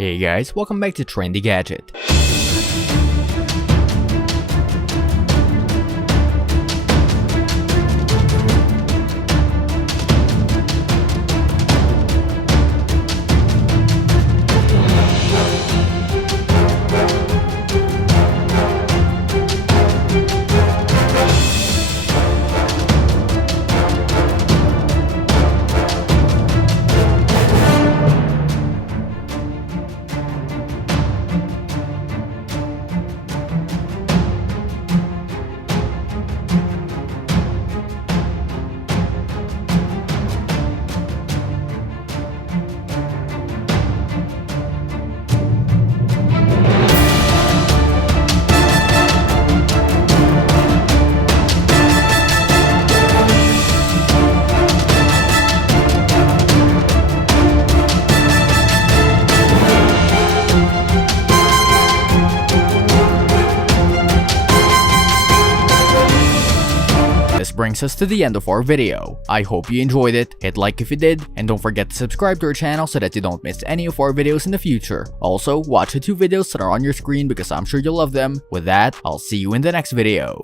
Hey guys, welcome back to Trendy Gadget. This brings us to the end of our video. I hope you enjoyed it, hit like if you did, and don't forget to subscribe to our channel so that you don't miss any of our videos in the future. Also, watch the two videos that are on your screen because I'm sure you'll love them. With that, I'll see you in the next video.